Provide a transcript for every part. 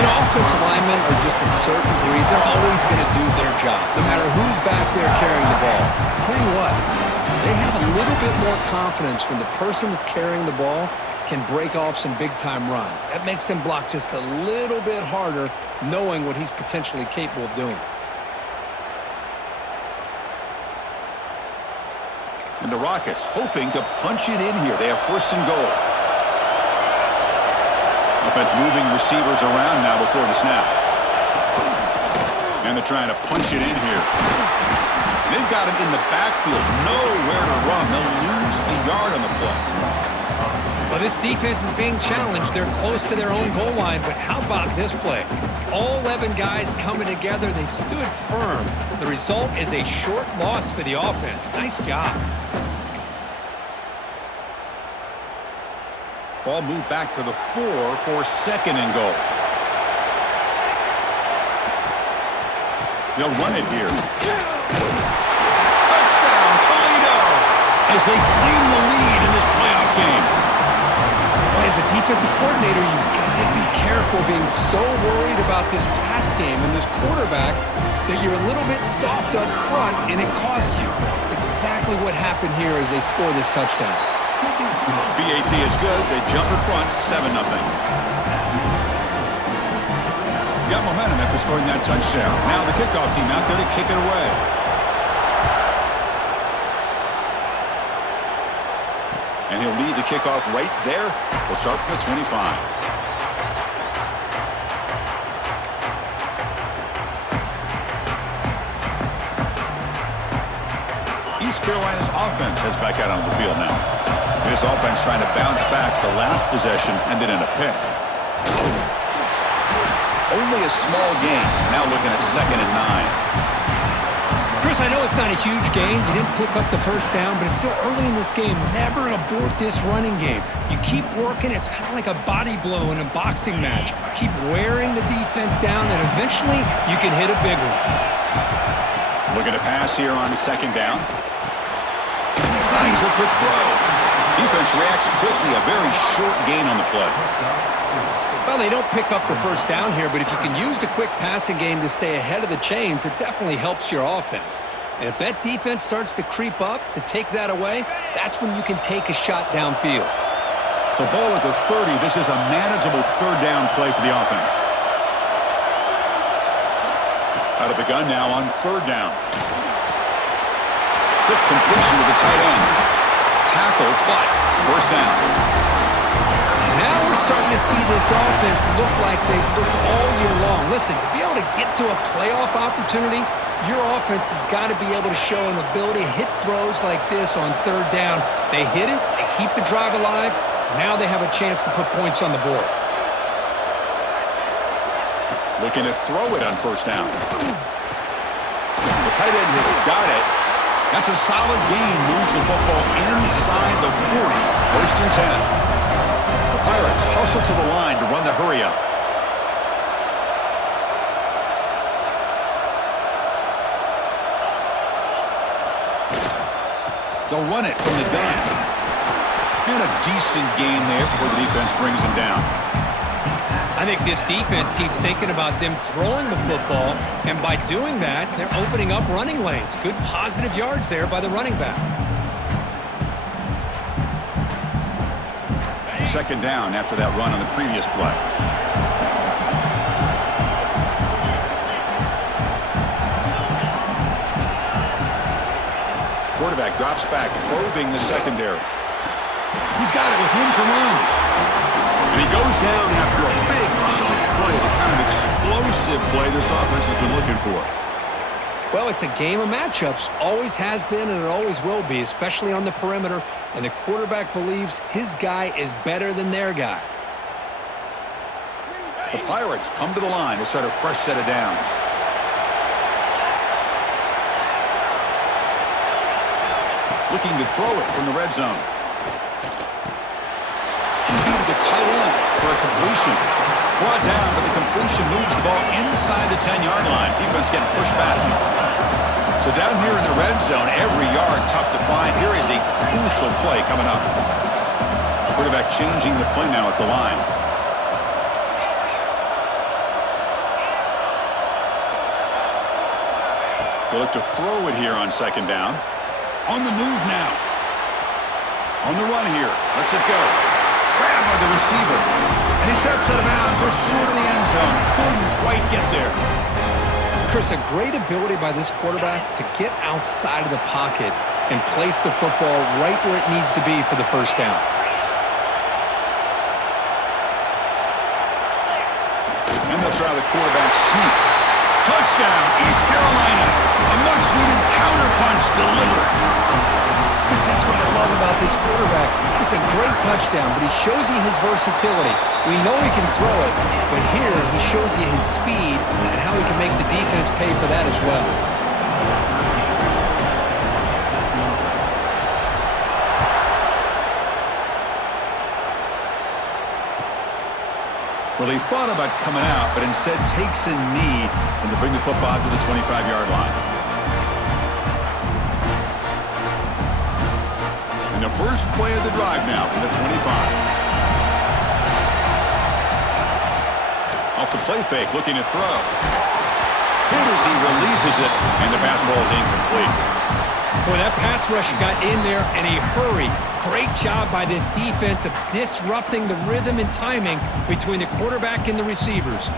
Offensive linemen are just a certain breed. They're always going to do their job, no matter who's back there carrying the ball. I'll tell you what, they have a little bit more confidence when the person that's carrying the ball can break off some big-time runs. That makes them block just a little bit harder, knowing what he's potentially capable of doing. And the Rockets hoping to punch it in here. They have first and goal. Offense moving receivers around now before the snap. And they're trying to punch it in here. They've got him in the backfield. Nowhere to run. They'll lose a yard on the play. Well, this defense is being challenged. They're close to their own goal line, but how about this play? All 11 guys coming together. They stood firm. The result is a short loss for the offense. Nice job. Ball moved back to the 4 for second and goal. They'll run it here. Touchdown, Toledo! As they claim the lead in this playoff game. Boy, as a defensive coordinator, you've got to be careful being so worried about this pass game and this quarterback that you're a little bit soft up front and it costs you. It's exactly what happened here as they score this touchdown. BAT is good. They jump in front, 7-0. Got momentum after scoring that touchdown. Now the kickoff team out there to kick it away. And he'll lead the kickoff right there. They'll start from the 25. East Carolina's offense heads back out onto the field now. This offense trying to bounce back. The last possession ended in a pick. Only a small gain. Now looking at 2nd and 9. Chris, I know it's not a huge gain. You didn't pick up the first down, but it's still early in this game. Never abort this running game. You keep working. It's kind of like a body blow in a boxing match. Keep wearing the defense down, and eventually you can hit a big one. Looking to pass here on 2nd down. Signs a quick throw. Defense reacts quickly. A very short gain on the play. Well, they don't pick up the first down here, but if you can use the quick passing game to stay ahead of the chains, it definitely helps your offense. And if that defense starts to creep up, to take that away, that's when you can take a shot downfield. So ball at the 30. This is a manageable 3rd down play for the offense. Out of the gun now on 3rd down. Quick completion to the tight end. Tackle, but first down. Now we're starting to see this offense look like they've looked all year long. Listen, to be able to get to a playoff opportunity, your offense has got to be able to show an ability to hit throws like this on 3rd down. They hit it, they keep the drive alive. Now they have a chance to put points on the board. Looking to throw it on 1st down. The tight end has got it. That's a solid gain. Moves the football inside the 40. 1st and 10. The Pirates hustle to the line to run the hurry up. They'll run it from the gun. And a decent gain there before the defense brings him down. I think this defense keeps thinking about them throwing the football, and by doing that, they're opening up running lanes. Good positive yards there by the running back. 2nd down after that run on the previous play. Quarterback drops back, probing the secondary. He's got it with room to run. And he goes down after a big chunk play, the kind of explosive play this offense has been looking for. Well, it's a game of matchups. Always has been and it always will be, especially on the perimeter. And the quarterback believes his guy is better than their guy. The Pirates come to the line to start a fresh set of downs. Looking to throw it from the red zone. To the tight end for a completion. Brought down, but the completion moves the ball inside the 10-yard line. Defense getting pushed back. So down here in the red zone, every yard tough to find. Here is a crucial play coming up. Quarterback changing the play now at the line. They look to throw it here on second down. On the move now. On the run here. Lets it go. Grabbed by the receiver. And he steps out of bounds just short of the end zone. Couldn't quite get there. Chris, a great ability by this quarterback to get outside of the pocket and place the football right where it needs to be for the first down. And they'll try the quarterback sneak. Touchdown, East Carolina. A much-needed counterpunch delivered. Chris, that's what I love about this quarterback. It's a great touchdown, but he shows you his versatility. We know he can throw it, but here he shows you his speed and how he can make the defense pay for that as well. Well, he thought about coming out, but instead takes a knee and to bring the football to the 25-yard line. And the first play of the drive now from the 25. Off the play fake, looking to throw. Hit as he releases it, and the pass ball is incomplete. Boy, that pass rush got in there in a hurry. Great job by this defense of disrupting the rhythm and timing between the quarterback and the receivers.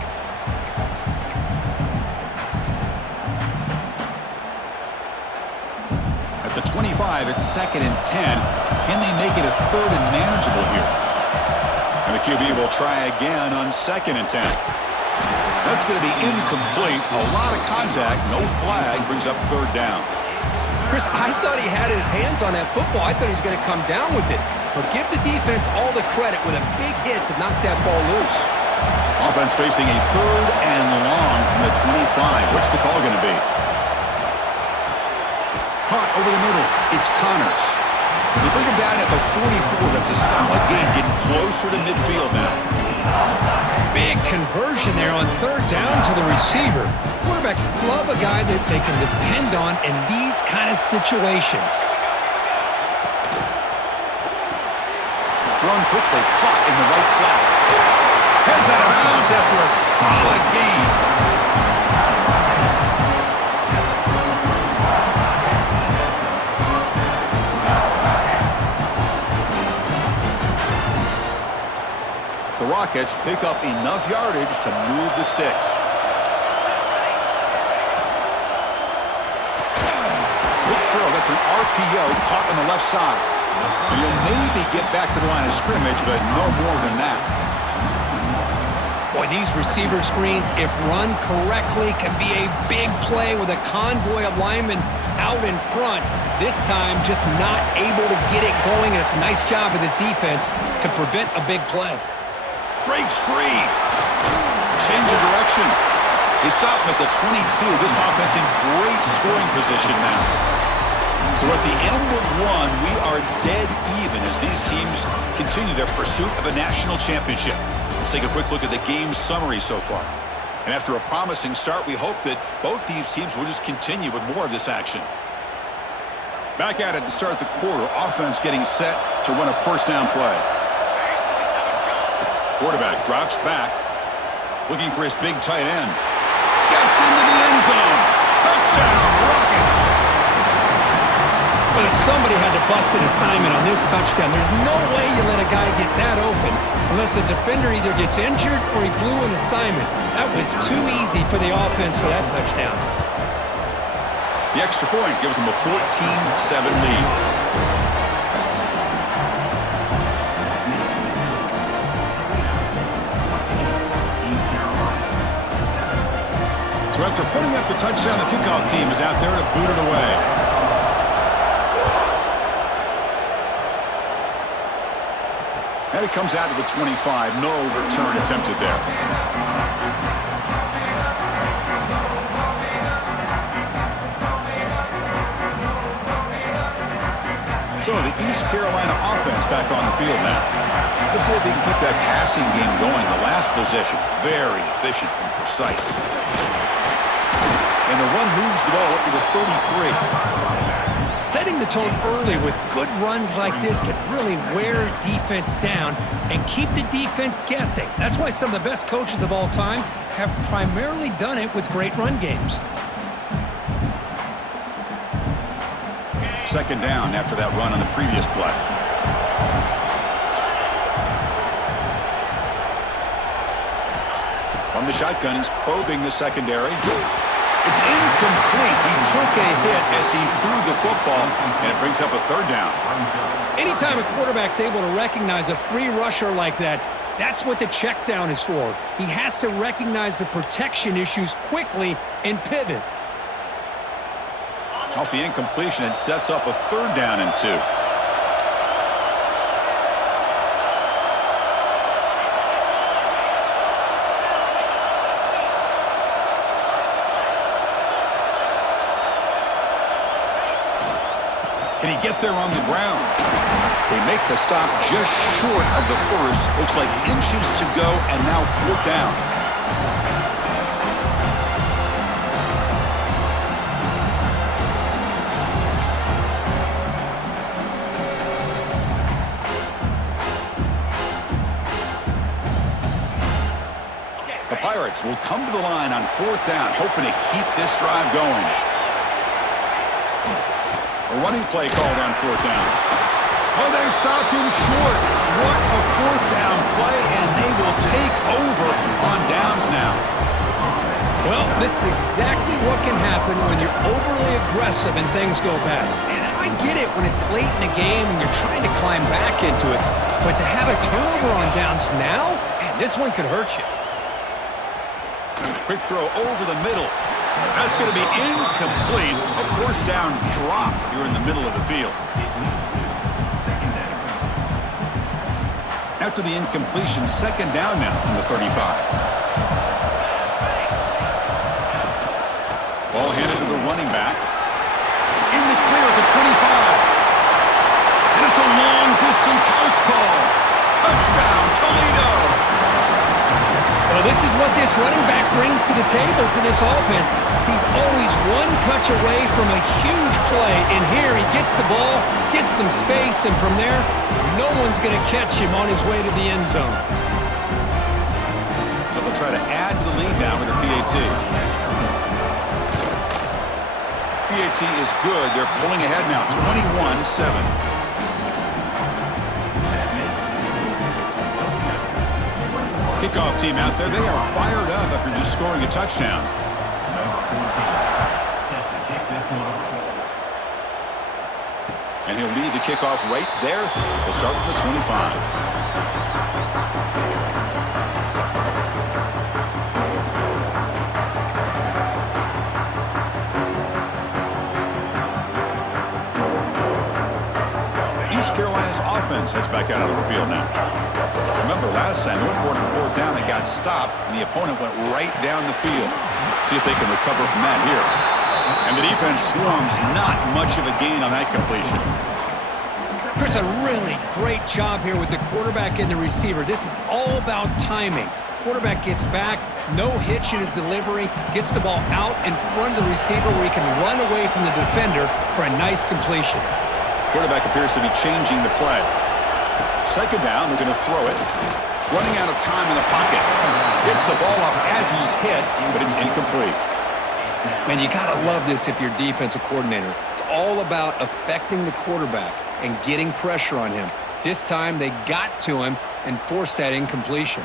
At the 25, it's 2nd and 10. Can they make it a 3rd and manageable here? And the QB will try again on 2nd and 10. That's going to be incomplete. A lot of contact, no flag, brings up 3rd down. Chris, I thought he had his hands on that football. I thought he was going to come down with it. But give the defense all the credit with a big hit to knock that ball loose. Offense facing a 3rd and long from the 25. What's the call going to be? Caught over the middle. It's Connors. They bring him down at the 44. That's a solid gain, getting closer to midfield now. Big conversion there on 3rd down to the receiver. Quarterbacks love a guy that they can depend on in these kind of situations. Thrown quickly, caught in the right flat. Heads out of bounds after a solid gain. The Rockets pick up enough yardage to move the sticks. Quick throw, that's an RPO caught on the left side. You'll maybe get back to the line of scrimmage, but no more than that. Boy, these receiver screens, if run correctly, can be a big play with a convoy of linemen out in front. This time, just not able to get it going, and it's a nice job of the defense to prevent a big play. Breaks free. Change of direction. They stop him at the 22. This offense in great scoring position now. So at the end of one, we are dead even as these teams continue their pursuit of a national championship. Let's take a quick look at the game summary so far. And after a promising start, we hope that both these teams will just continue with more of this action. Back at it to start the quarter. Offense getting set to run a first down play. Quarterback drops back, looking for his big tight end. Gets into the end zone. Touchdown, Rockets. Well, somebody had to bust an assignment on this touchdown. There's no way you let a guy get that open unless the defender either gets injured or he blew an assignment. That was too easy for the offense for that touchdown. The extra point gives them a 14-7 lead. So after putting up the touchdown, the kickoff team is out there to boot it away. And it comes out to the 25. No return attempted there. So the East Carolina offense back on the field now. Let's see if they can keep that passing game going. The last possession, very efficient and precise. And the run moves the ball up to the 33. Setting the tone early with good runs like this can really wear defense down and keep the defense guessing. That's why some of the best coaches of all time have primarily done it with great run games. second down after that run on the previous play. From the shotgun, he's probing the secondary. It's incomplete. He took a hit as he threw the football, and it brings up a third down. Anytime a quarterback's able to recognize a free rusher like that, that's what the check down is for. He has to recognize the protection issues quickly and pivot. Off the incompletion, it sets up a third down and 2. Can he get there on the ground? They make the stop just short of the first. Looks like inches to go, and now fourth down. The Pirates will come to the line on fourth down, hoping to keep this drive going. A running play called on fourth down. Oh, they've stopped him short. What a fourth down play, and they will take over on downs now. Well, this is exactly what can happen when you're overly aggressive and things go bad. And I get it when it's late in the game and you're trying to climb back into it. But to have a turnover on downs now, man, this one could hurt you. Quick throw over the middle. That's going to be incomplete. A first down drop here in the middle of the field. After the incompletion, second down now from the 35. Ball handed to the running back. In the clear at the 25. And it's a long-distance house call. Touchdown, Toledo! Well, this is what this running back brings to the table for this offense. He's always one touch away from a huge play. And here he gets the ball, gets some space, and from there, no one's going to catch him on his way to the end zone. So they'll try to add to the lead now with a PAT. PAT is good. They're pulling ahead now, 21-7. Kickoff team out there. They are fired up after just scoring a touchdown. And he'll lead the kickoff right there. They'll start from the 25. East Carolina's offense heads back out of the field now. Remember, last time, they went for it on fourth down and got stopped, and the opponent went right down the field. See if they can recover from that here. And the defense swarms, not much of a gain on that completion. Chris, a really great job here with the quarterback and the receiver. This is all about timing. Quarterback gets back, no hitch in his delivery, gets the ball out in front of the receiver where he can run away from the defender for a nice completion. Quarterback appears to be changing the play. Second down, we're going to throw it. Running out of time in the pocket. Gets the ball off as he's hit, but it's incomplete. Man, you got to love this if you're a defensive coordinator. It's all about affecting the quarterback and getting pressure on him. This time, they got to him and forced that incompletion.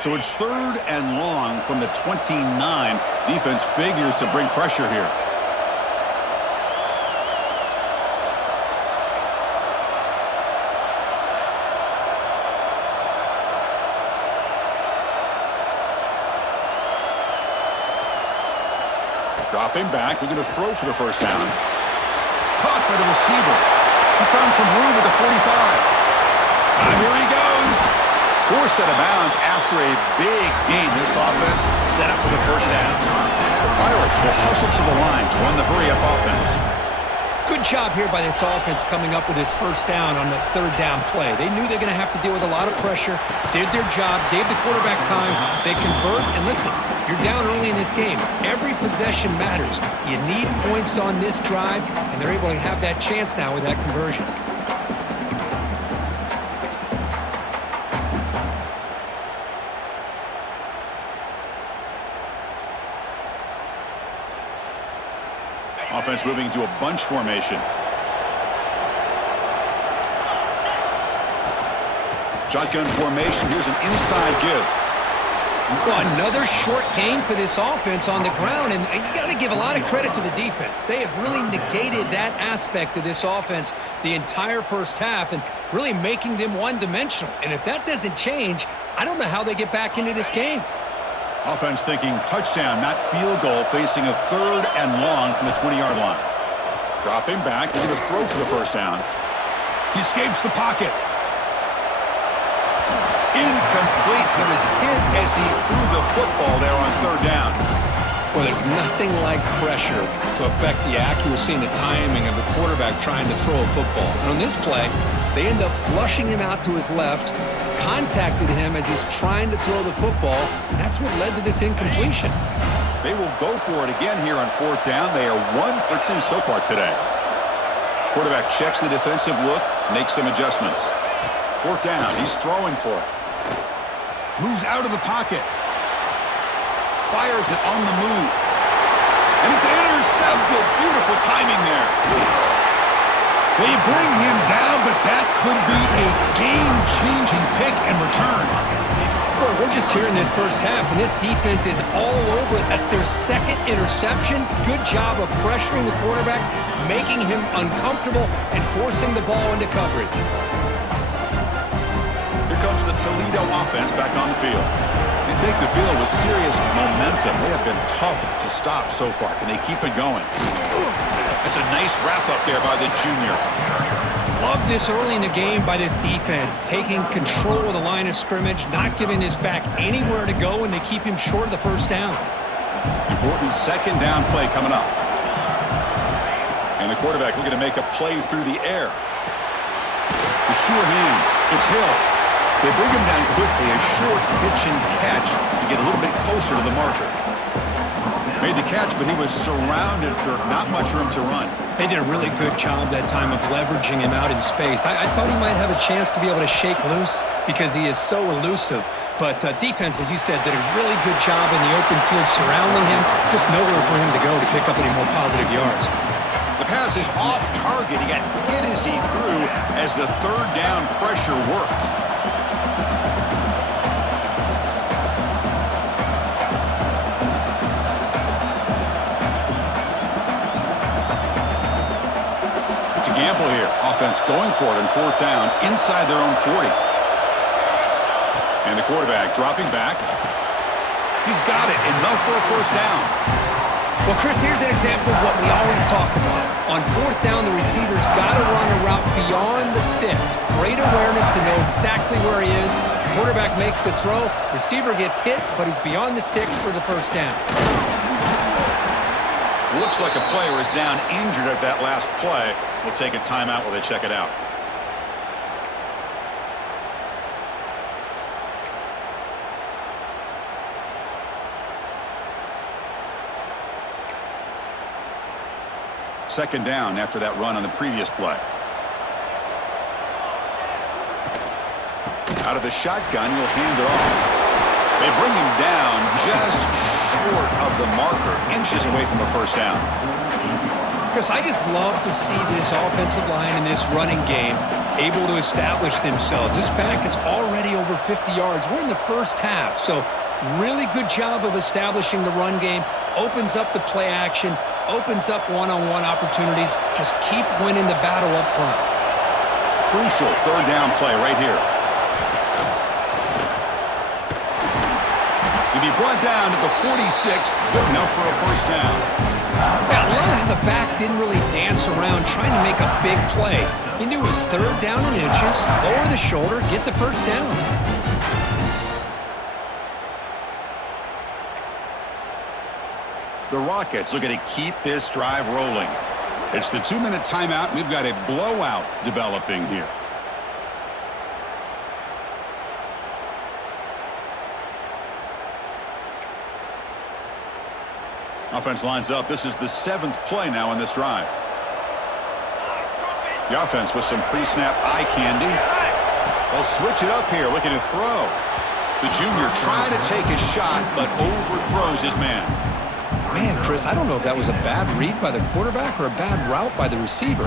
So it's third and long from the 29. Defense figures to bring pressure here. Dropping back, they're going to throw for the first down. Caught by the receiver. He's found some room at the 45. Here he goes. Forced out of bounds after a big gain. This offense set up with a first down. The Pirates will hustle to the line to run the hurry-up offense. Good job here by this offense coming up with this first down on the third down play. They knew they're going to have to deal with a lot of pressure, did their job, gave the quarterback time. They convert, and listen, you're down early in this game. Every possession matters. You need points on this drive, and they're able to have that chance now with that conversion. Offense moving into a bunch formation. Shotgun formation. Here's an inside give. Well, another short game for this offense on the ground, and you got to give a lot of credit to the defense. They have really negated that aspect of this offense the entire first half and really making them one-dimensional. And if that doesn't change, I don't know how they get back into this game. Offense thinking touchdown, not field goal, facing a 3rd and long from the 20-yard line. Dropping back, looking to throw for the first down. He escapes the pocket. Incomplete. He was hit as he threw the football there on 3rd down. Well, there's nothing like pressure to affect the accuracy and the timing of the quarterback trying to throw a football. And on this play, they end up flushing him out to his left, contacted him as he's trying to throw the football. That's what led to this incompletion. They will go for it again here on 4th down. They are 1 for 2 so far today. Quarterback checks the defensive look, makes some adjustments. 4th down, he's throwing for it. Moves out of the pocket. Fires it on the move. And it's intercepted. Beautiful timing there. They bring him down, but that could be a game-changing pick and return. Boy, we're just here in this first half, and this defense is all over it. That's their 2nd interception. Good job of pressuring the quarterback, making him uncomfortable, and forcing the ball into coverage. Here comes the Toledo offense back on the field. They take the field with serious momentum. They have been tough to stop so far. Can they keep it going? It's a nice wrap-up there by the junior. Love this early in the game by this defense, taking control of the line of scrimmage, not giving this back anywhere to go, and they keep him short of the first down. Important 2nd down play coming up. And the quarterback looking to make a play through the air. The sure hands. It's Hill. They bring him down quickly, a short pitch and catch to get a little bit closer to the marker. Made the catch, but he was surrounded for not much room to run. They did a really good job that time of leveraging him out in space. I thought he might have a chance to be able to shake loose because he is so elusive. But defense, as you said, did a really good job in the open field surrounding him. Just nowhere for him to go to pick up any more positive yards. The pass is off target. He got hit as he threw as the 3rd down pressure worked. Gamble here. Offense going for it on 4th down inside their own 40. And the quarterback dropping back. He's got it. Enough for a first down. Well, Chris, here's an example of what we always talk about. On 4th down, the receiver's got to run a route beyond the sticks. Great awareness to know exactly where he is. Quarterback makes the throw. Receiver gets hit, but he's beyond the sticks for the first down. Looks like a player is down injured at that last play. We'll take a timeout while they check it out. Second down after that run on the previous play. Out of the shotgun, he'll hand it off. They bring him down just short of the marker, inches away from a first down. Chris, I just love to see this offensive line in this running game able to establish themselves. This back is already over 50 yards. We're in the first half, so really good job of establishing the run game. Opens up the play action, opens up one-on-one opportunities. Just keep winning the battle up front. Crucial 3rd down play right here. He'll be brought down to the 46, good enough for a first down. Yeah, I love how the back didn't really dance around trying to make a big play. He knew it was 3rd down in inches, lower the shoulder, get the first down. The Rockets looking to keep this drive rolling. It's the 2-minute timeout. We've got a blowout developing here. Offense lines up. This is the 7th play now in this drive. The offense with some pre-snap eye candy. They'll switch it up here, looking to throw. The junior trying to take a shot, but overthrows his man. Man, Chris, I don't know if that was a bad read by the quarterback or a bad route by the receiver.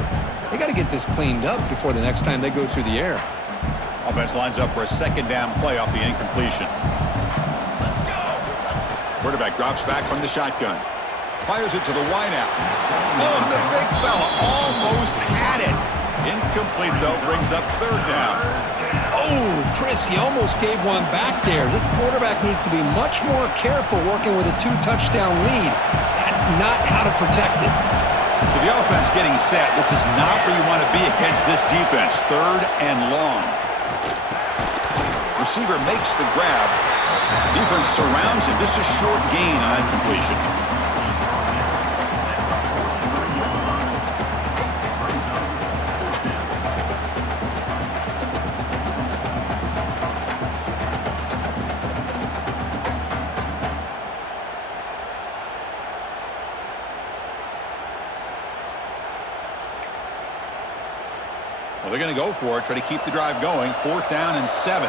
They got to get this cleaned up before the next time they go through the air. Offense lines up for a second down play off the incompletion. Quarterback drops back from the shotgun. Fires it to the wideout. Oh, the big fella almost had it. Incomplete, though, brings up third down. Oh, Chris, he almost gave one back there. This quarterback needs to be much more careful working with a 2-touchdown lead. That's not how to protect it. So the offense getting set. This is not where you want to be against this defense. Third and long. Receiver makes the grab. Defense surrounds him. Just a short gain on that completion. Well, they're going to go for it, try to keep the drive going. 4th down and 7.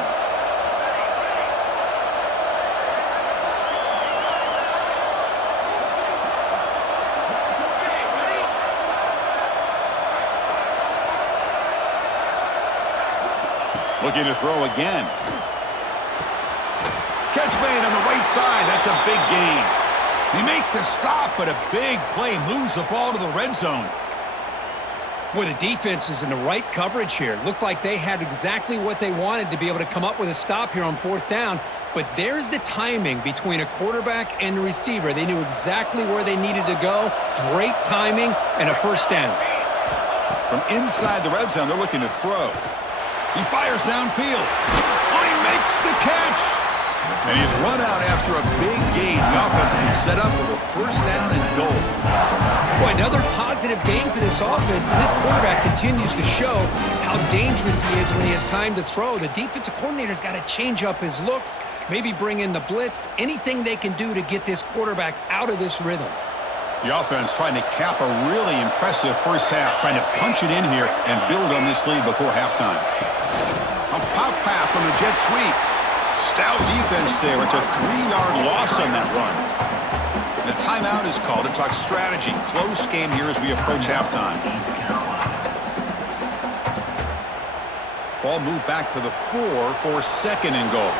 Looking to throw again. Catch made on the right side. That's a big gain. They make the stop, but a big play moves the ball to the red zone. Boy, the defense is in the right coverage here. Looked like they had exactly what they wanted to be able to come up with a stop here on 4th down. But there's the timing between a quarterback and the receiver. They knew exactly where they needed to go. Great timing and a first down. From inside the red zone, they're looking to throw. He fires downfield. Oh, he makes the catch. And he's run out after a big gain. The offense will be set up with a first down and goal. Boy, another positive game for this offense, and this quarterback continues to show how dangerous he is when he has time to throw. The defensive coordinator's got to change up his looks, maybe bring in the blitz, anything they can do to get this quarterback out of this rhythm. The offense trying to cap a really impressive first half, trying to punch it in here and build on this lead before halftime. A pop pass on the jet sweep. Stout defense there. It's a 3-yard loss on that run. And a timeout is called to talk strategy. Close game here as we approach halftime. Ball moved back to the 4 for 2nd and goal.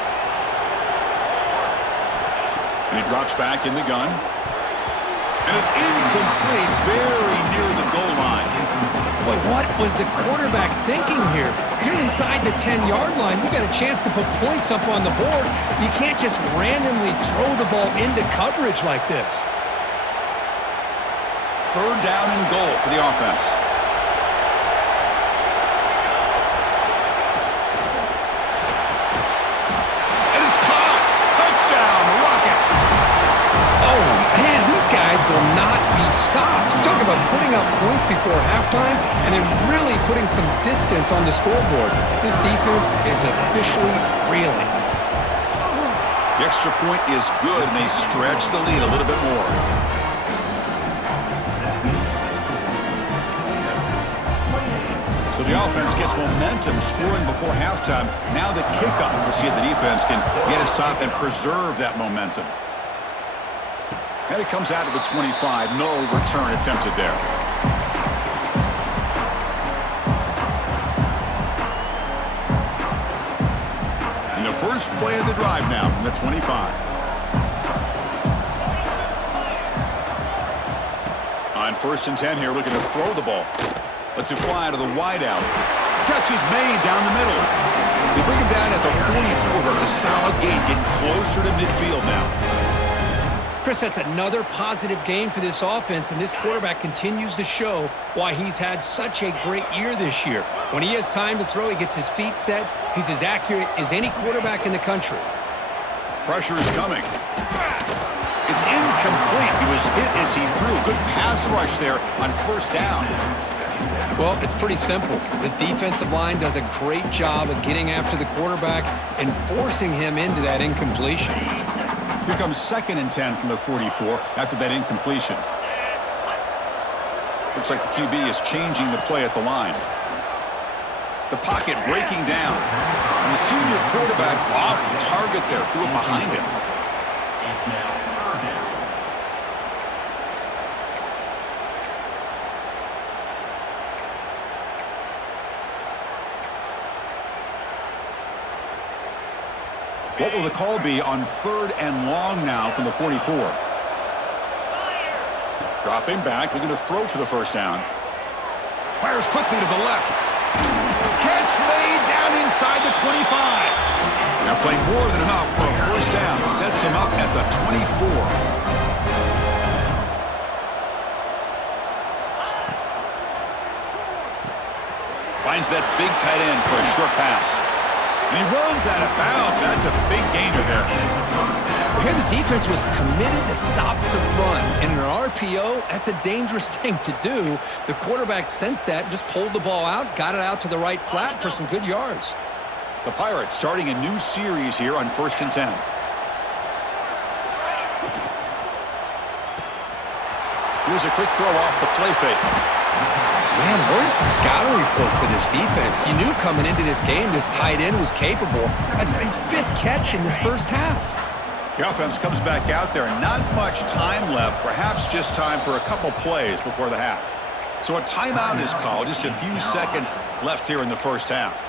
And he drops back in the gun. And it's incomplete, very near the goal line. Boy, what was the quarterback thinking here? You're inside the 10-yard line. You got a chance to put points up on the board. You can't just randomly throw the ball into coverage like this. 3rd down and goal for the offense. And it's caught. Touchdown, Rockets. Oh, man, these guys will not be stopped. Talk about putting up points before halftime and then really putting some distance on the scoreboard. This defense is officially reeling. The extra point is good, and they stretch the lead a little bit more. So the offense gets momentum scoring before halftime. Now the kickoff. We'll see if the defense can get a stop and preserve that momentum. And it comes out of the 25. No return attempted there. And the first play of the drive now from the 25. On 1st and 10 here, looking to throw the ball. Lets it fly out of the wideout. Catch is made down the middle. They bring him down at the 44. That's a solid gain, getting closer to midfield now. Chris, that's another positive game for this offense, and this quarterback continues to show why he's had such a great year this year. When he has time to throw, he gets his feet set. He's as accurate as any quarterback in the country. Pressure is coming. It's incomplete. He was hit as he threw. Good pass rush there on 1st down. Well, it's pretty simple. The defensive line does a great job of getting after the quarterback and forcing him into that incompletion. Here comes 2nd and 10 from the 44 after that incompletion. Looks like the QB is changing the play at the line. The pocket breaking down. And the senior quarterback off target there, threw it behind him. What will the call be on 3rd and long now from the 44? Dropping back, looking to throw for the first down. Fires quickly to the left. Catch made down inside the 25. Now playing more than enough for a first down. Sets him up at the 24. Finds that big tight end for a short pass. And he runs out of bounds. That's a big gainer there. Here the defense was committed to stop the run. And in an RPO, that's a dangerous thing to do. The quarterback sensed that, just pulled the ball out, got it out to the right flat for some good yards. The Pirates starting a new series here on 1st and 10. Here's a quick throw off the play fake. Man, where's the scouting report for this defense? You knew coming into this game this tight end was capable. That's his 5th catch in this first half. The offense comes back out there. Not much time left. Perhaps just time for a couple plays before the half. So a timeout is called. Just a few seconds left here in the first half.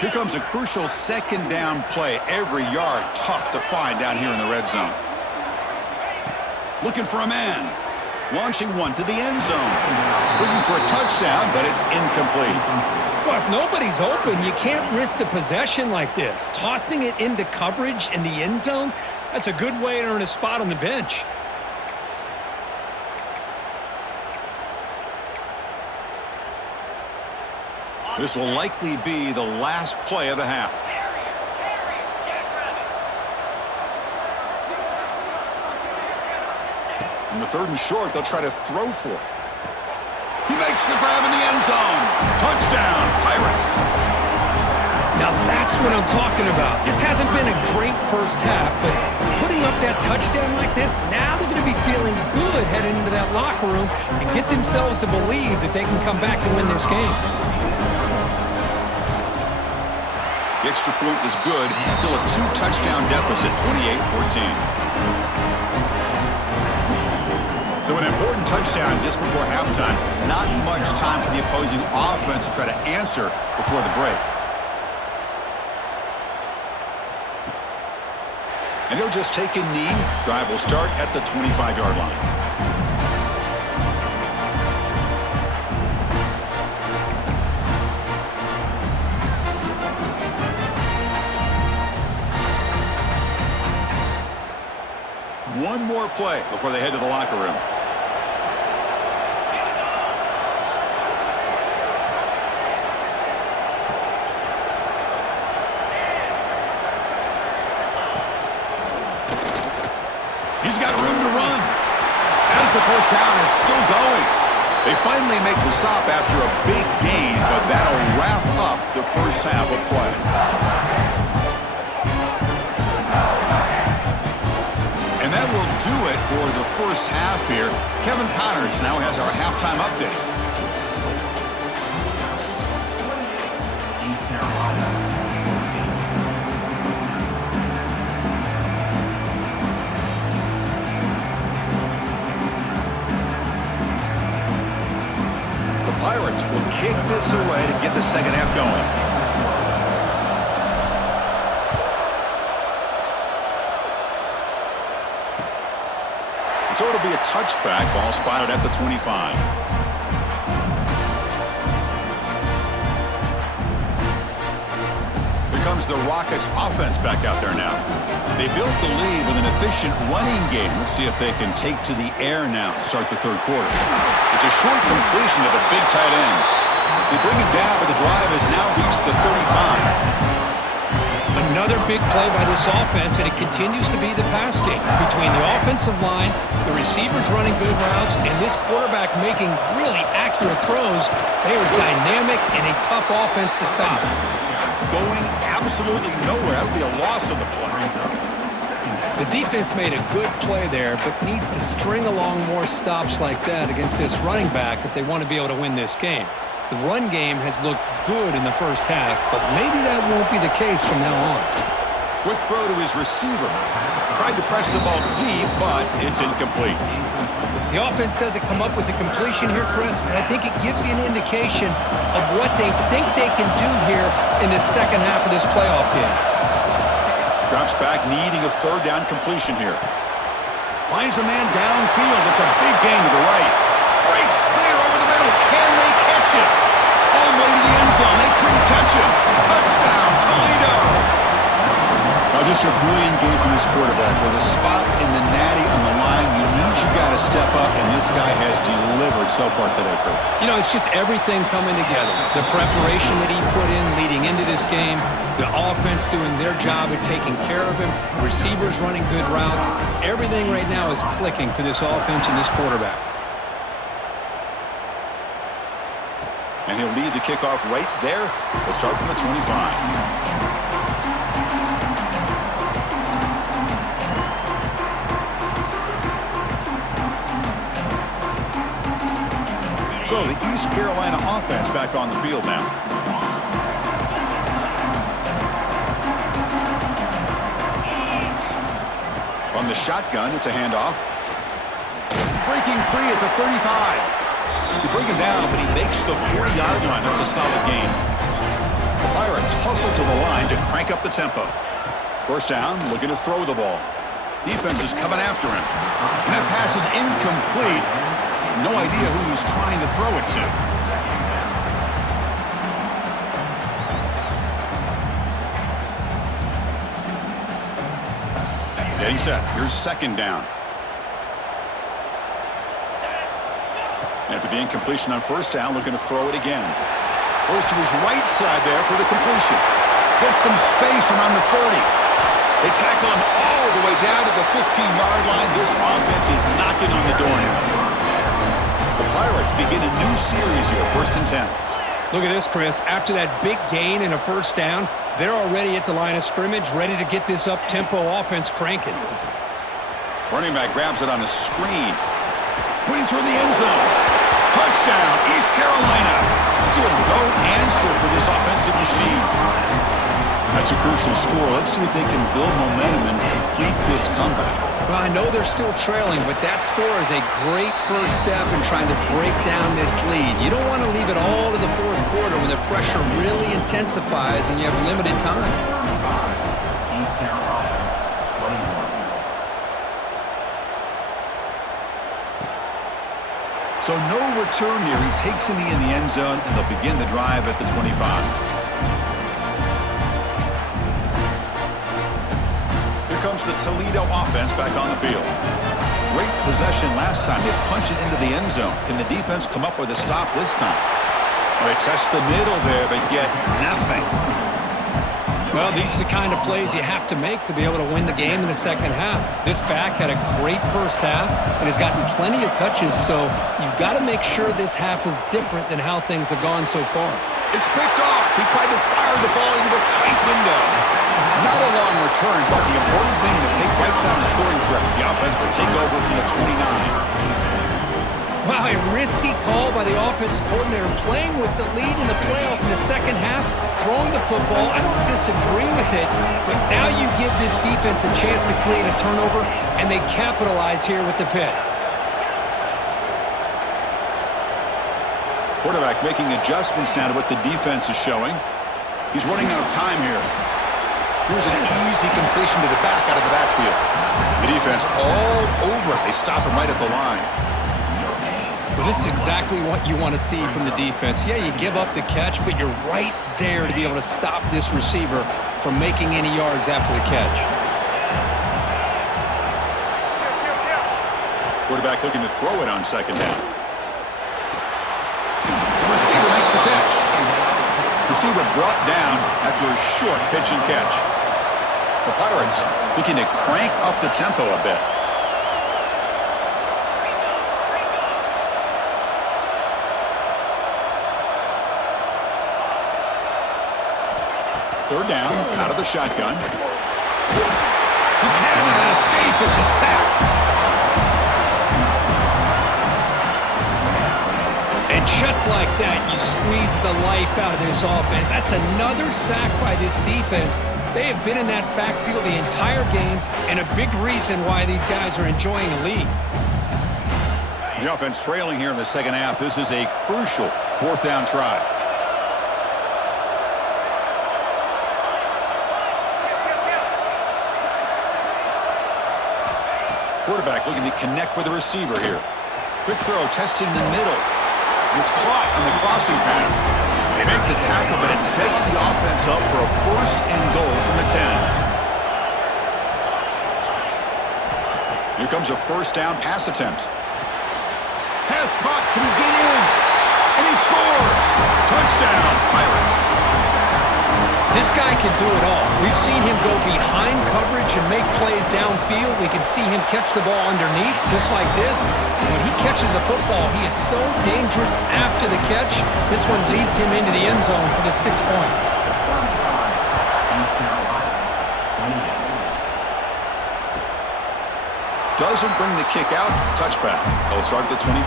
Here comes a crucial 2nd down play. Every yard tough to find down here in the red zone. Looking for a man. Launching one to the end zone. Looking for a touchdown, but it's incomplete. Well, if nobody's open, you can't risk the possession like this. Tossing it into coverage in the end zone, that's a good way to earn a spot on the bench. This will likely be the last play of the half. In the 3rd and short, they'll try to throw for it. He makes the grab in the end zone. Touchdown, Pirates. Now that's what I'm talking about. This hasn't been a great first half, but putting up that touchdown like this, now they're going to be feeling good heading into that locker room and get themselves to believe that they can come back and win this game. The extra point is good. Still a 2-touchdown deficit, 28-14. So an important touchdown just before halftime. Not much time for the opposing offense to try to answer before the break. And he'll just take a knee. Drive will start at the 25-yard line. One more play before they head to the locker room. He's got room to run. As the first down is still going. They finally make the stop after a big gain, but that'll wrap up the first half of play. And that will do it for the first half here. Kevin Connors now has our halftime update. Pirates will kick this away to get the second half going. So it'll be a touchback, ball spotted at the 25. Here comes the Rockets offense back out there now. They built the lead with an efficient running game. Let's see if they can take to the air now to start the 3rd quarter. It's a short completion to the big tight end. They bring it down, but the drive has now reached the 35. Another big play by this offense, and it continues to be the pass game. Between the offensive line, the receivers running good routes, and this quarterback making really accurate throws, they are dynamic and a tough offense to stop. Going absolutely nowhere. That would be a loss of the play. The defense made a good play there, but needs to string along more stops like that against this running back if they want to be able to win this game. The run game has looked good in the first half, but maybe that won't be the case from now on. Quick throw to his receiver. Tried to press the ball deep, but it's incomplete. The offense doesn't come up with the completion here, Chris, but I think it gives you an indication of what they think they can do here in the second half of this playoff game. Drops back, needing a third down completion here. Finds a man downfield. It's a big gain to the right. Breaks clear over the middle. Can they catch it? All the way to the end zone. They couldn't catch him. Touchdown, Toledo. Now, just a brilliant game from this quarterback. With a spot in the natty on the line, you got to step up, and this guy has delivered so far today, Kurt. You know, it's just everything coming together. The preparation that he put in leading into this game, the offense doing their job at taking care of him, receivers running good routes. Everything right now is clicking for this offense and this quarterback. And he'll lead the kickoff right there. They'll start from the 25. So the East Carolina offense back on the field now. On the shotgun, it's a handoff. Breaking free at the 35. You bring him down, but he makes the 40-yard line. That's a solid gain. The Pirates hustle to the line to crank up the tempo. First down, looking to throw the ball. Defense is coming after him. And that pass is incomplete. No idea who he's trying to throw it to. Getting set. Here's second down. After the incompletion on first down, looking to throw it again. Goes to his right side there for the completion. Gets some space around the 30. They tackle him all the way down to the 15-yard line. This offense is knocking on the door now. The Pirates begin a new series here, 1st and 10. Look at this, Chris. After that big gain and a first down, they're already at the line of scrimmage, ready to get this up-tempo offense cranking. Running back grabs it on a screen. Putting toward the end zone. Touchdown, East Carolina. Still no answer for this offensive machine. That's a crucial score. Let's see if they can build momentum and complete this comeback. Well, I know they're still trailing, but that score is a great first step in trying to break down this lead. You don't want to leave it all to the fourth quarter when the pressure really intensifies and you have limited time. So no return here. He takes a knee in the end zone, and they'll begin the drive at the 25. Here comes the Toledo offense back on the field. Great possession last time. They punch it into the end zone. Can the defense come up with a stop this time? Well, they test the middle there, but get nothing. Well, these are the kind of plays you have to make to be able to win the game in the second half. This back had a great first half and has gotten plenty of touches, so you've got to make sure this half is different than how things have gone so far. It's picked off. He tried to fire the ball into a tight window. Not a long return, but the important thing that they wipes out a scoring threat. The offense will take over from the 29. Wow, a risky call by the offensive coordinator, playing with the lead in the playoff in the second half, throwing the football. I don't disagree with it, but now you give this defense a chance to create a turnover, and they capitalize here with the pick. Quarterback making adjustments now to what the defense is showing. He's running out of time here. Here's an easy completion to the back out of the backfield. The defense all over it. They stop him right at the line. Well, this is exactly what you want to see from the defense. Yeah, you give up the catch, but you're right there to be able to stop this receiver from making any yards after the catch. Quarterback looking to throw it on second down. The receiver makes the catch. Receiver brought down after a short pitch and catch. The Pirates looking to crank up the tempo a bit. Third down, out of the shotgun. Buchanan escape, it's a sack. And just like that, you squeeze the life out of this offense. That's another sack by this defense. They have been in that backfield the entire game, and a big reason why these guys are enjoying a lead. The offense trailing here in the second half. This is a crucial fourth down try. Quarterback looking to connect with the receiver here. Quick throw, testing the middle. And it's caught on the crossing pattern. They make the tackle, but it sets the offense up for a first and goal from the 10. Here comes a first down pass attempt. Pass caught. Can he get in? And he scores! Touchdown, Pirates. This guy can do it all. We've seen him go behind coverage and make plays downfield. We can see him catch the ball underneath, just like this. And when he catches a football, he is so dangerous after the catch. This one leads him into the end zone for the 6 points. Doesn't bring the kick out. Touchback. They'll start at the 25.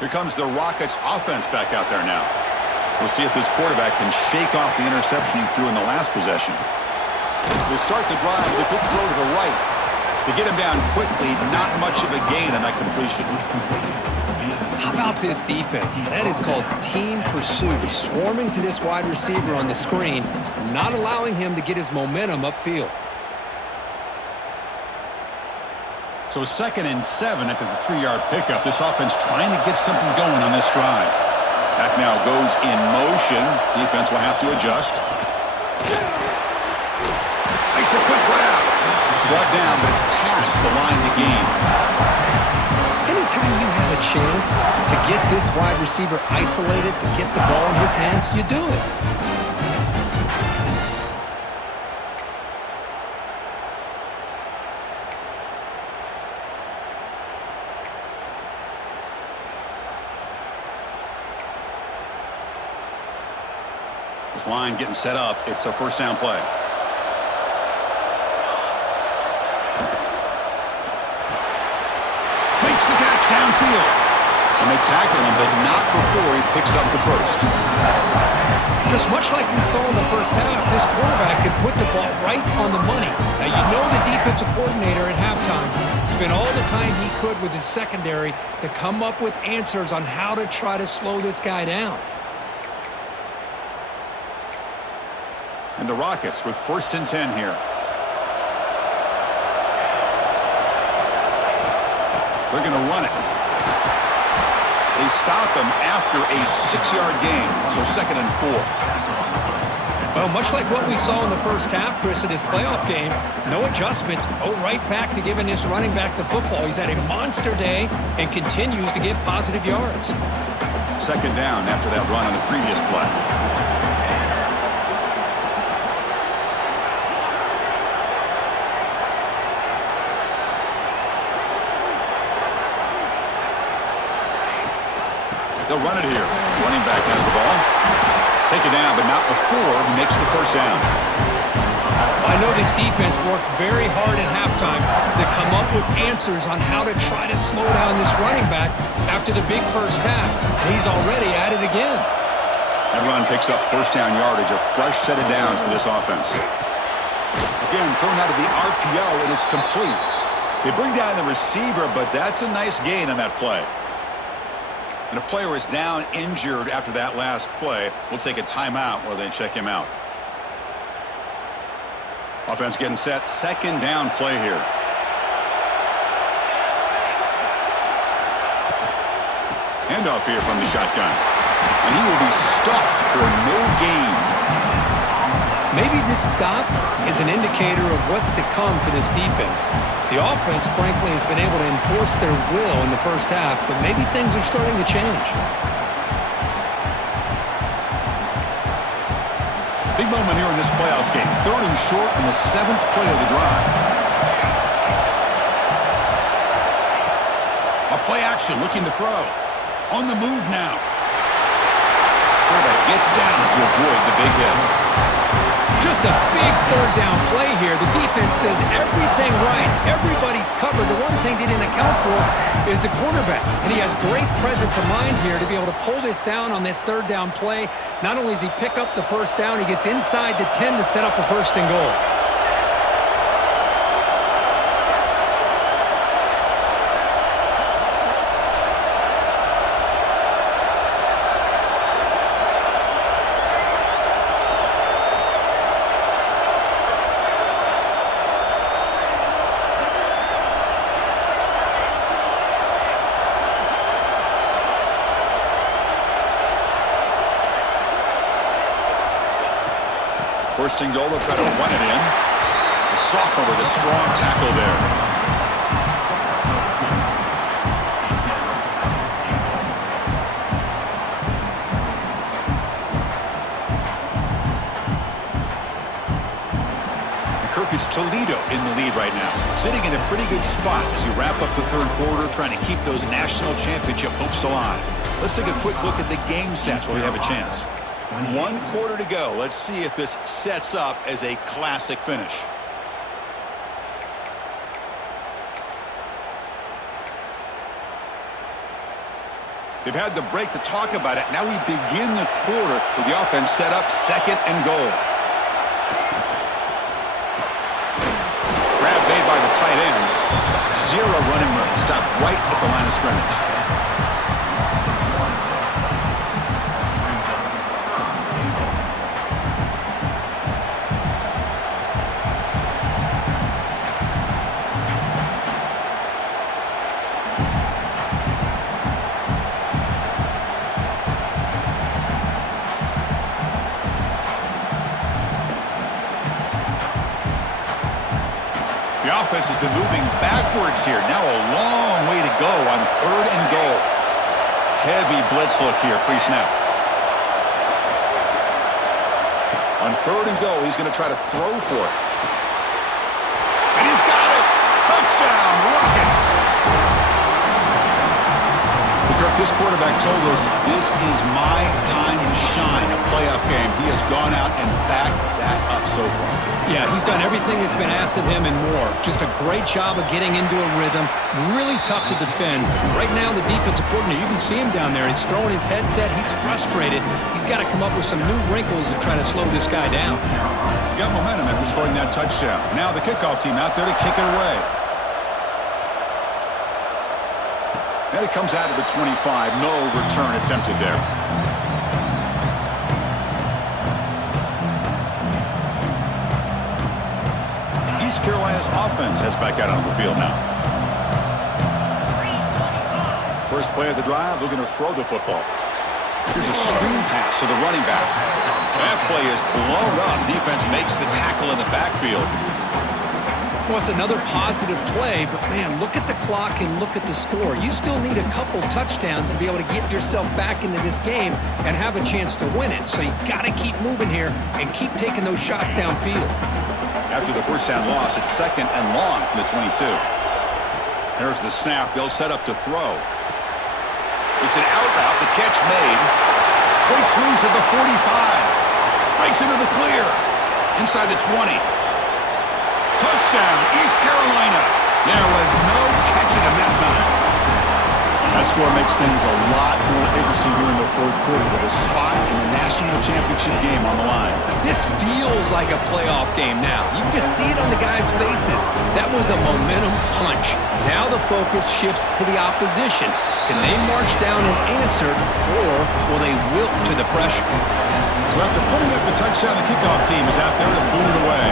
Here comes the Rockets offense back out there now. We'll see if this quarterback can shake off the interception he threw in the last possession. They start the drive with a quick throw to the right. To get him down quickly, not much of a gain on that completion. How about this defense? That is called team pursuit. Swarming to this wide receiver on the screen, not allowing him to get his momentum upfield. So 2nd and 7 after the 3-yard pickup. This offense trying to get something going on this drive. Back now goes in motion. Defense will have to adjust. Makes a quick grab. Brought down, but it's past the line to gain. Anytime you have a chance to get this wide receiver isolated, to get the ball in his hands, you do it. This line getting set up. It's a first down play. Makes the catch downfield. And they tackle him, but not before he picks up the first. Just much like we saw in the first half, this quarterback could put the ball right on the money. Now, you know the defensive coordinator at halftime spent all the time he could with his secondary to come up with answers on how to try to slow this guy down. And the Rockets with 1st and 10 here. They're going to run it. They stop him after a 6-yard gain, so 2nd and 4. Well, much like what we saw in the first half, Chris, in this playoff game, no adjustments. Go right back to giving this running back the football. He's had a monster day and continues to get positive yards. 2nd down after that run on the previous play. They'll run it here. Running back has the ball. Take it down, but not before he makes the first down. I know this defense worked very hard at halftime to come up with answers on how to try to slow down this running back after the big first half. And he's already at it again. That run picks up first down yardage, a fresh set of downs for this offense. Again, thrown out of the RPO, and it's complete. They bring down the receiver, but that's a nice gain on that play. And a player is down injured after that last play. We'll take a timeout while they check him out. Offense getting set. 2nd down play here. Handoff here from the shotgun. And he will be stuffed for no gain. Maybe this stop is an indicator of what's to come for this defense. The offense, frankly, has been able to enforce their will in the first half, but maybe things are starting to change. Big moment here in this playoff game. 3rd and short in the 7th play of the drive. A play action looking to throw. On the move now. Quarterback gets down to avoid the big hit. Just a big third down play here. The defense does everything right. Everybody's covered. The one thing they didn't account for is the quarterback. And he has great presence of mind here to be able to pull this down on this third down play. Not only does he pick up the first down, he gets inside the 10 to set up a first and goal. First and goal, they'll try to run it in. The sophomore with a strong tackle there. Kirk, it's Toledo in the lead right now. Sitting in a pretty good spot as you wrap up the third quarter, trying to keep those national championship hopes alive. Let's take a quick look at the game stats while we have a chance. 1 quarter to go. Let's see if this sets up as a classic finish. They've had the break to talk about it. Now we begin the quarter with the offense set up, second and goal. Grab made by the tight end. 0 running room. Stop right at the line of scrimmage. The offense has been moving backwards here. Now a long way to go on third and goal. Heavy blitz look here, pre-snap. On third and goal, he's going to try to throw for it. And he's got it! Touchdown, Rockets! Kirk, this quarterback told us this is my time to shine, a playoff game. He has gone out and backed that up so far. Yeah, he's done everything that's been asked of him and more. Just a great job of getting into a rhythm. Really tough to defend. Right now, the defensive coordinator, you can see him down there. He's throwing his headset. He's frustrated. He's got to come up with some new wrinkles to try to slow this guy down. He got momentum after scoring that touchdown. Now the kickoff team out there to kick it away. And it comes out of the 25. No return attempted there. East Carolina's offense heads back out onto the field now. First play of the drive, looking to throw the football. Here's a screen pass to the running back. That play is blown up. Defense makes the tackle in the backfield. Well, it's another positive play, but man, look at the clock and look at the score. You still need a couple touchdowns to be able to get yourself back into this game and have a chance to win it. So you got to keep moving here and keep taking those shots downfield. After the first down loss, it's second and long from the 22. There's the snap. They'll set up to throw. It's an out route. The catch made. Breaks loose at the 45. Breaks into the clear. Inside the 20. Touchdown, East Carolina. There was no catching him that time. That score makes things a lot more interesting here in the fourth quarter with a spot in the national championship game on the line. This feels like a playoff game now. You can just see it on the guys' faces. That was a momentum punch. Now the focus shifts to the opposition. Can they march down and answer, or will they wilt to the pressure? So after putting up a touchdown, the kickoff team is out there to boot it away.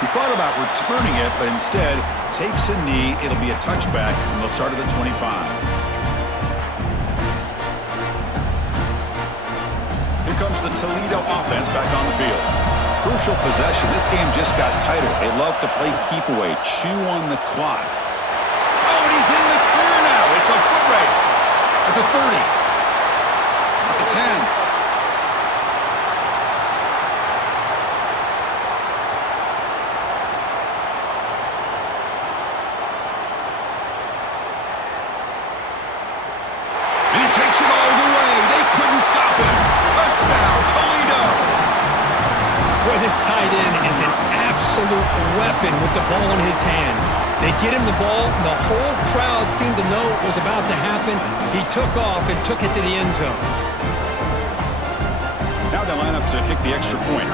He thought about returning it, but instead takes a knee. It'll be a touchback, and they'll start at the 25. Here comes the Toledo offense back on the field. Crucial possession. This game just got tighter. They love to play keep away, chew on the clock. Oh, and he's in the clear now. It's a foot race at the 30, at the 10. This tight end is an absolute weapon with the ball in his hands. They get him the ball, and the whole crowd seemed to know what was about to happen. He took off and took it to the end zone. Now they line up to kick the extra point.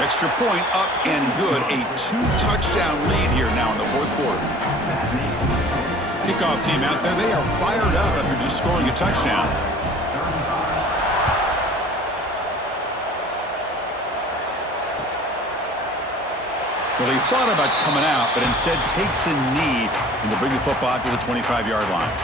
Extra point up and good. A 2-touchdown lead here now in the fourth quarter. Kickoff team out there. They are fired up after just scoring a touchdown. Well, he thought about coming out, but instead takes a knee and to bring the football out to the 25-yard line.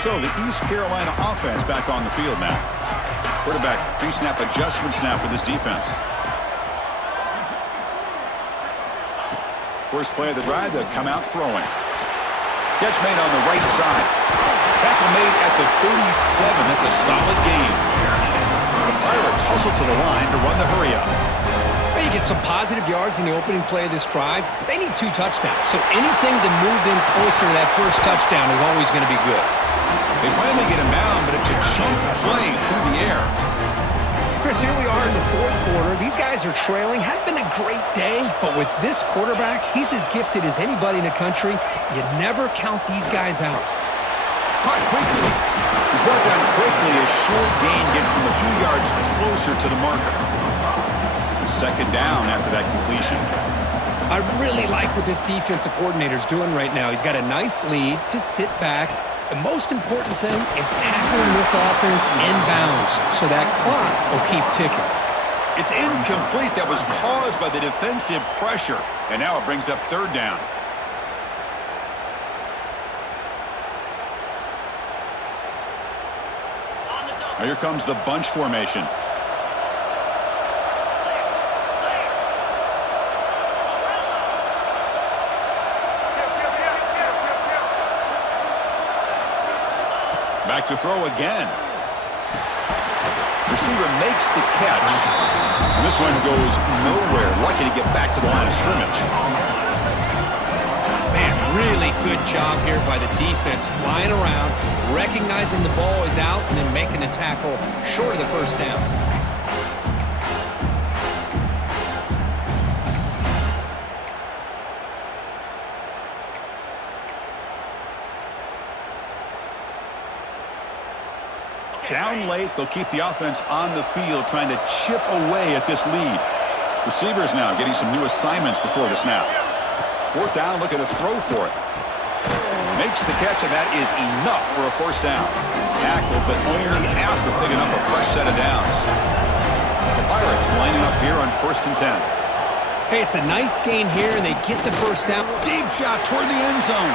So the East Carolina offense back on the field now. Quarterback pre-snap adjustments now for this defense. First play of the drive, they'll come out throwing. Catch made on the right side. Tackle made at the 37. That's a solid gain. The Pirates hustle to the line to run the hurry up. Well, you get some positive yards in the opening play of this drive. They need 2 touchdowns, so anything to move them closer to that first touchdown is always going to be good. They finally get him down, but it's a chunk play through the air. Chris, here we are in the fourth quarter. These guys are trailing. Hadn't been a great day, but with this quarterback, he's as gifted as anybody in the country. You never count these guys out. Caught quickly. He's brought down quickly. A short gain gets them a few yards closer to the marker. Second down after that completion. I really like what this defensive coordinator's doing right now. He's got a nice lead to sit back. The most important thing is tackling this offense inbounds so that clock will keep ticking. It's incomplete. That was caused by the defensive pressure. And now it brings up third down. Now here comes the bunch formation. Back to throw again. Receiver makes the catch. And this one goes nowhere. Lucky to get back to the line of scrimmage. Man, really good job here by the defense, flying around, recognizing the ball is out, and then making the tackle short of the first down. Down late, they'll keep the offense on the field, trying to chip away at this lead. Receivers now getting some new assignments before the snap. Fourth down, look at a throw for it. Makes the catch, and that is enough for a first down. Tackle, but only after picking up a fresh set of downs. The Pirates lining up here on 1st and 10. Hey, it's a nice gain here, and they get the first down. Deep shot toward the end zone.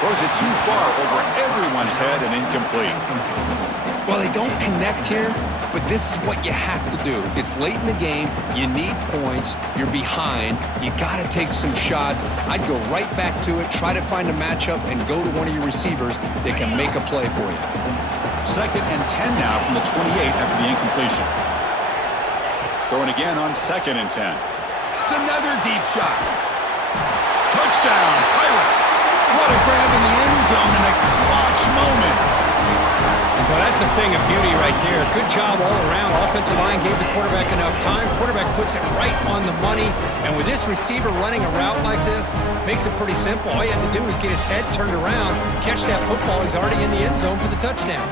Throws it too far over everyone's head and incomplete. Well, they don't connect here, but this is what you have to do. It's late in the game. You need points. You're behind. You got to take some shots. I'd go right back to it, try to find a matchup, and go to one of your receivers that can make a play for you. 2nd and 10 now from the 28 after the incompletion. Throwing again on 2nd and 10. It's another deep shot. Touchdown, Pirates. What a grab in the end zone in a clutch moment. Well, that's a thing of beauty right there. Good job all around. Offensive line gave the quarterback enough time. Quarterback puts it right on the money. And with this receiver running a route like this, makes it pretty simple. All you have to do is get his head turned around, catch that football. He's already in the end zone for the touchdown.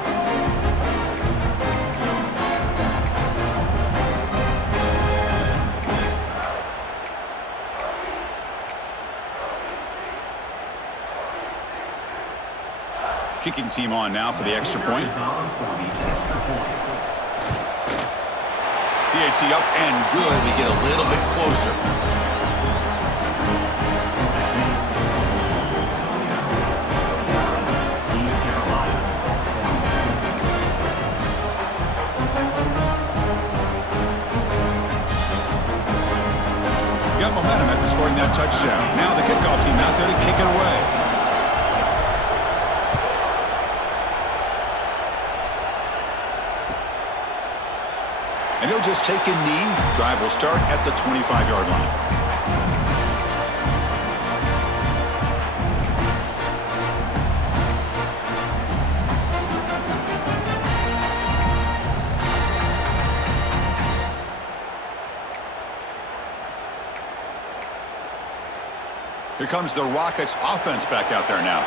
Kicking team on now for the extra point. PAT up and good. We get a little bit closer. Got momentum after scoring that touchdown. Now the kickoff team out there to kick it away. And he'll just take a knee. Drive will start at the 25-yard line. Here comes the Rockets offense back out there now.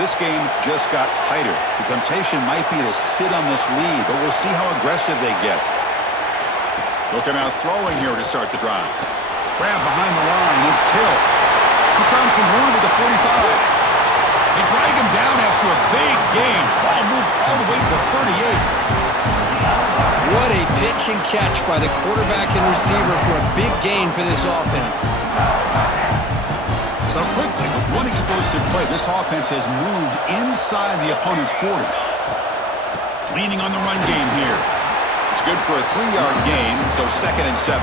This game just got tighter. The temptation might be to sit on this lead, but we'll see how aggressive they get. They'll come out throwing here to start the drive. Grab behind the line. It's Hill. He's found some room at the 45. They drag him down after a big gain. Ball moved all the way to the 38. What a pitch and catch by the quarterback and receiver for a big gain for this offense. So quickly, with one explosive play, this offense has moved inside the opponent's 40. Leaning on the run game here. It's good for a 3-yard gain, so 2nd and 7.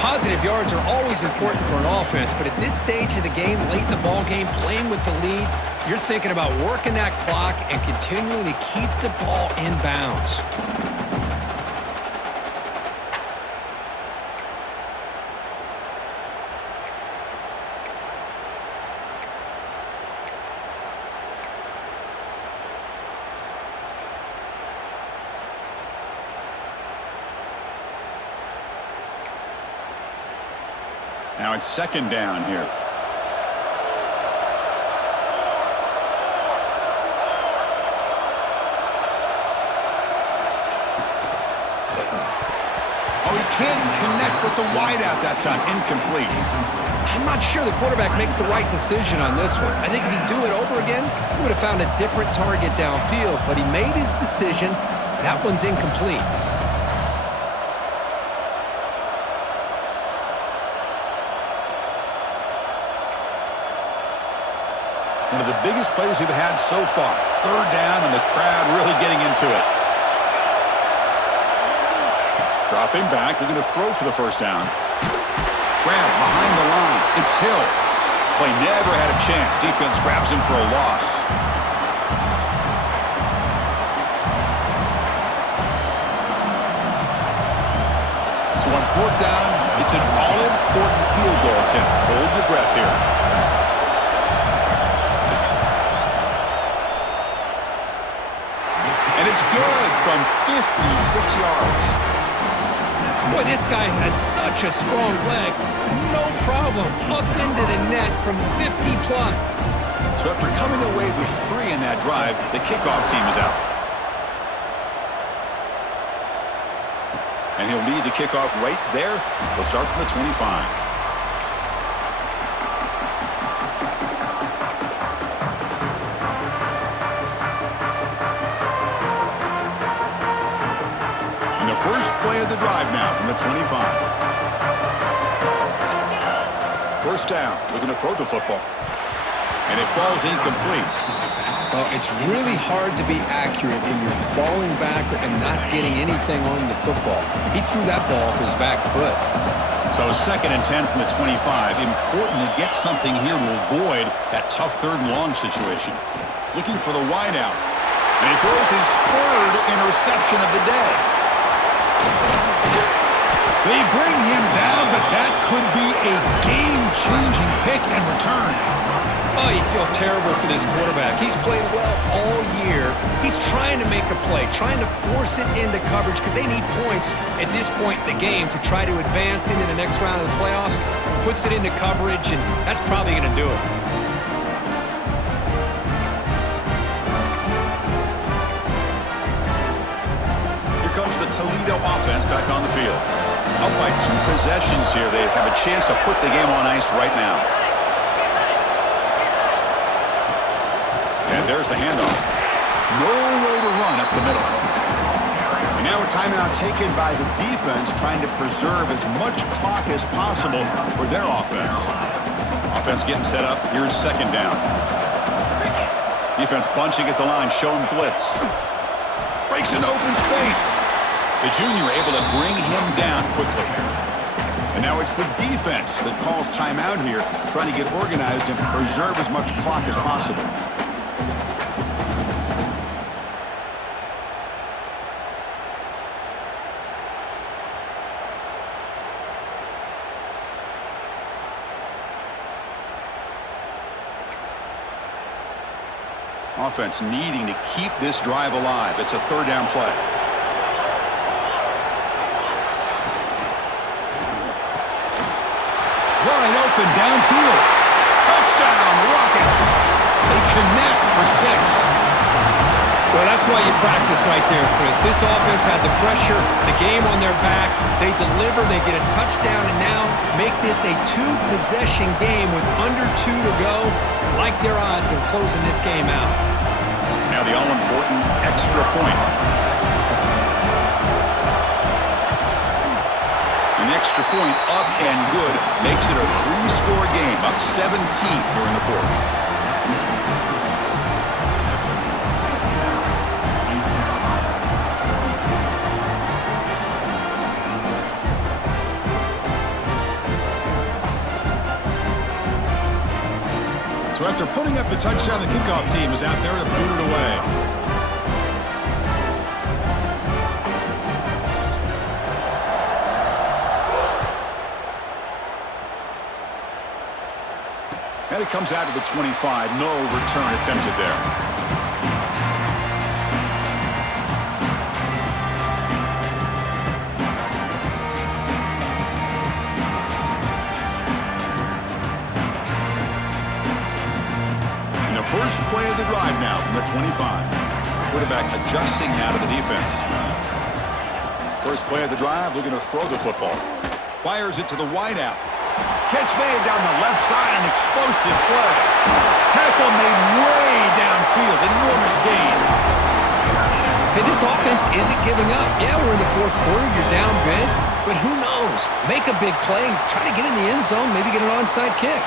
Positive yards are always important for an offense, but at this stage of the game, late in the ball game, playing with the lead, you're thinking about working that clock and continuing to keep the ball in bounds. Now it's 2nd down here. Oh, he can't connect with the wideout that time. Incomplete. I'm not sure the quarterback makes the right decision on this one. I think if he'd do it over again, he would have found a different target downfield, but he made his decision. That one's incomplete. One of the biggest plays we've had so far. 3rd down, and the crowd really getting into it. Dropping back. They're going to throw for the 1st down. Grab behind the line. It's Hill. Play never had a chance. Defense grabs him for a loss. So on 4th down, it's an all-important field goal attempt. Hold your breath here. It's good from 56 yards. Boy, this guy has such a strong leg. No problem. Up into the net from 50-plus. So after coming away with 3 in that drive, the kickoff team is out. And he'll lead the kickoff right there. He'll start from the 25. First play of the drive now from the 25. 1st down. We're going to throw the football. And it falls incomplete. Well, it's really hard to be accurate when you're falling back and not getting anything on the football. He threw that ball off his back foot. So 2nd and 10 from the 25. Important to get something here to avoid that tough 3rd and long situation. Looking for the wideout. And he throws his 3rd interception of the day. They bring him down, but that could be a game-changing pick and return. Oh, you feel terrible for this quarterback. He's played well all year. He's trying to make a play, trying to force it into coverage because they need points at this point in the game to try to advance into the next round of the playoffs. Puts it into coverage, and that's probably going to do it. Comes the Toledo offense back on the field. Up by 2 possessions here. They have a chance to put the game on ice right now. And there's the handoff. Nowhere to run up the middle. And now a timeout taken by the defense trying to preserve as much clock as possible for their offense. Offense getting set up. Here's 2nd down. Defense bunching at the line, showing blitz. Breaks into open space. The junior able to bring him down quickly. And now it's the defense that calls timeout here, trying to get organized and preserve as much clock as possible. Offense needing to keep this drive alive. It's a third down play. Wide open downfield. Touchdown, Rockets. They connect for 6. Well, that's why you practice right there, Chris. This offense had the pressure, the game on their back. They deliver, they get a touchdown, and now make this a 2-possession game with under 2 to go. Like their odds of closing this game out. Now the all-important extra point. An extra point up and good makes it a 3-score game, up 17 here in the fourth. So after putting up a touchdown, the kickoff team is out there to boot it away. And it comes out to the 25. No return attempted there. First play of the drive now from the 25. Quarterback adjusting now to the defense. First play of the drive, looking to throw the football. Fires it to the wideout. Catch made down the left side, an explosive play. Tackle made way downfield, enormous gain. Hey, this offense isn't giving up. Yeah, we're in the fourth quarter, you're down big, but who knows? Make a big play and try to get in the end zone, maybe get an onside kick.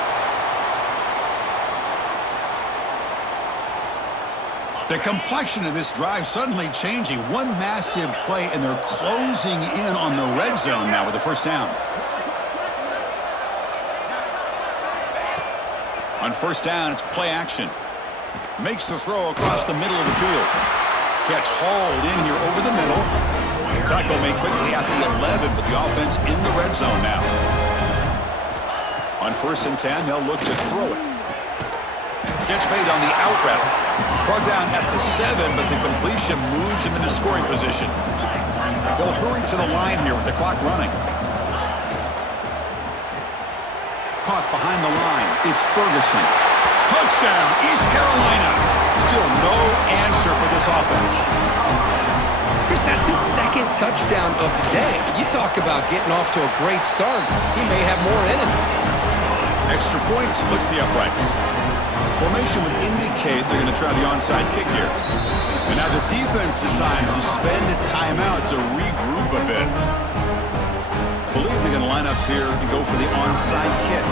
The complexion of this drive suddenly changing. One massive play, and they're closing in on the red zone now with the first down. On first down, it's play action. Makes the throw across the middle of the field. Catch hauled in here over the middle. Tackle made quickly at the 11, but the offense in the red zone now. On first and 10, they'll look to throw it. Catch made on the out route. Brought down at the 7, but the completion moves him into scoring position. They'll hurry to the line here with the clock running. Caught behind the line. It's Ferguson. Touchdown, East Carolina. Still no answer for this offense. Chris, that's his second touchdown of the day. You talk about getting off to a great start. He may have more in him. Extra point splits the uprights. Formation would indicate they're going to try the onside kick here. And now the defense decides to spend a timeout to regroup a bit. I believe they're going to line up here and go for the onside kick.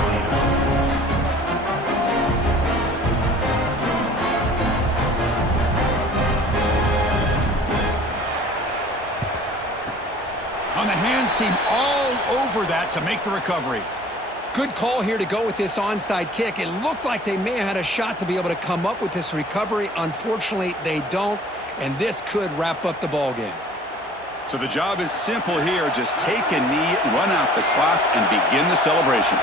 On the hands team all over that to make the recovery. Good call here to go with this onside kick. It looked like they may have had a shot to be able to come up with this recovery. Unfortunately, they don't, and this could wrap up the ball game. So the job is simple here. Just take a knee, run out the clock, and begin the celebration.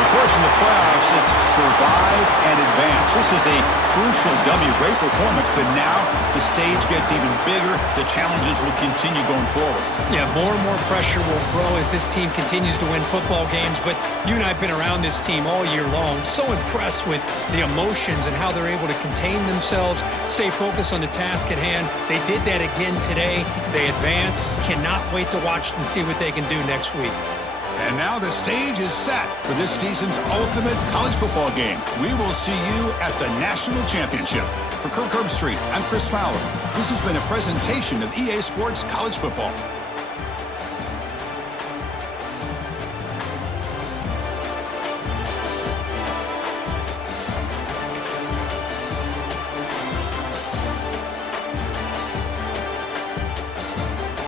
Of course, in the playoffs, it's survive and advance. This is a crucial W. Great performance, but now the stage gets even bigger. The challenges will continue going forward. Yeah, more and more pressure will grow as this team continues to win football games, but you and I have been around this team all year long. So impressed with the emotions and how they're able to contain themselves, stay focused on the task at hand. They did that again today. They advance. Cannot wait to watch and see what they can do next week. And now the stage is set for this season's ultimate college football game. We will see you at the National Championship. For Kirk Herbstreit, I'm Chris Fowler. This has been a presentation of EA Sports College Football.